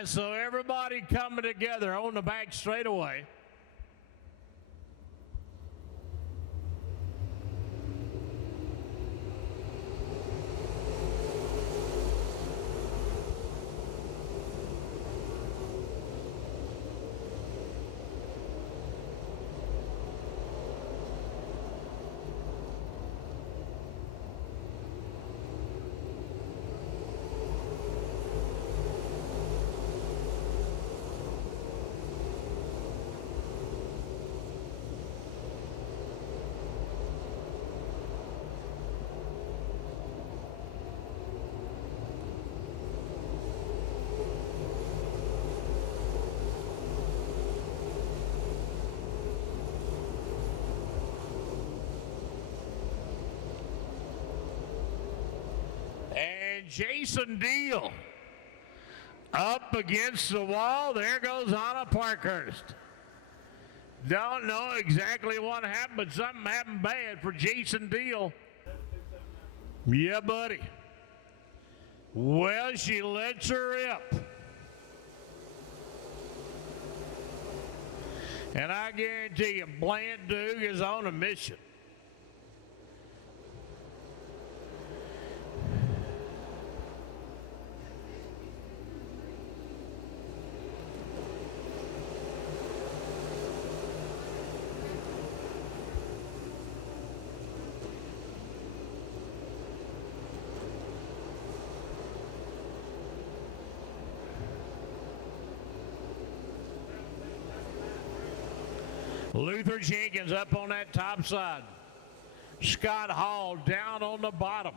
right, so everybody coming together on the back straightaway. And Jason Deal up against the wall. There goes Anna Parkhurst. Don't know exactly what happened, but something happened bad for Jason Deal. Yeah, buddy. Well, she lets her rip. And I guarantee you, Bland Duke is on a mission. Luther Jenkins up on that top side. Scott Hall down on the bottom.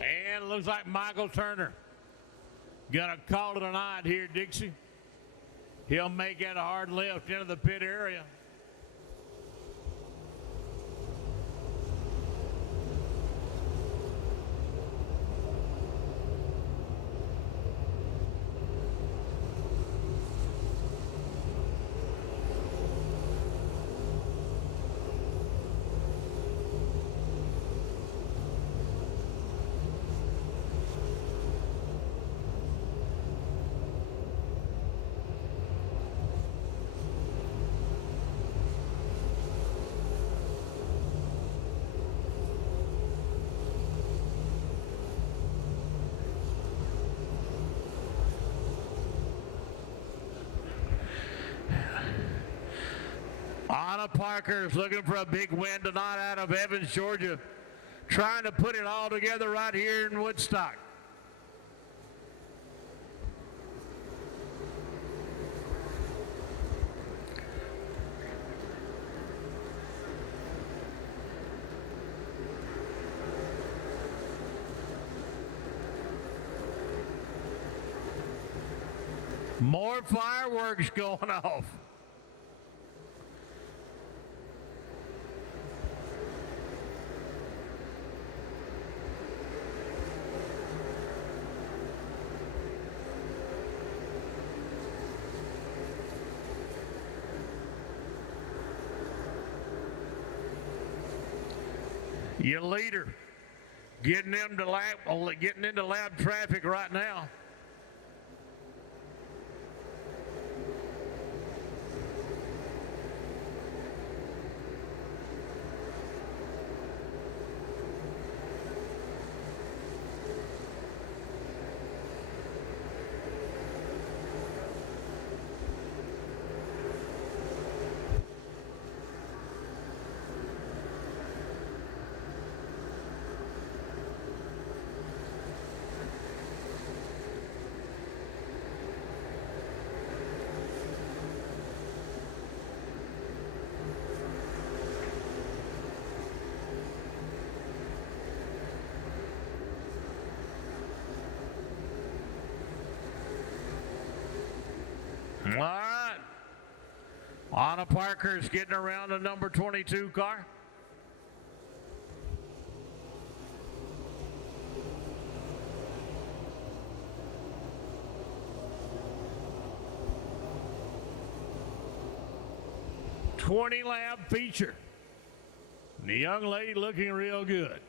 And it looks like Michael Turner gonna call it a night here, Dixie. He'll make that a hard left into the pit area. Anna Parker is looking for a big win tonight out of Evans, Georgia. Trying to put it all together right here in Woodstock. More fireworks going off. Your leader getting into lap traffic right now. Anna Parker's getting around the number 22 car. $20-lap feature. The young lady looking real good.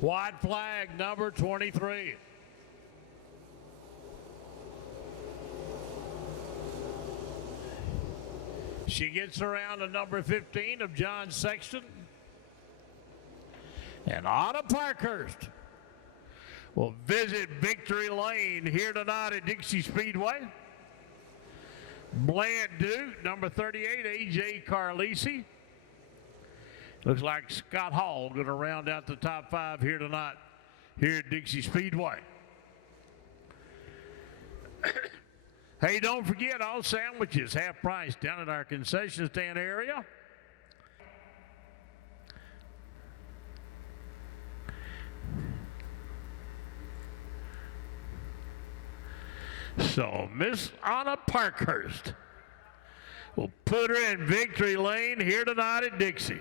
White flag number 23. She gets around to number 15 of John Sexton. And Anna Parkhurst will visit victory lane here tonight at Dixie Speedway. Bland Duke, number 38, A.J. Carlisi. Looks like Scott Hall going to round out the top 5 here tonight here at Dixie Speedway. Hey, don't forget, all sandwiches half price down at our concession stand area. So Miss Anna Parkhurst will put her in victory lane here tonight at Dixie.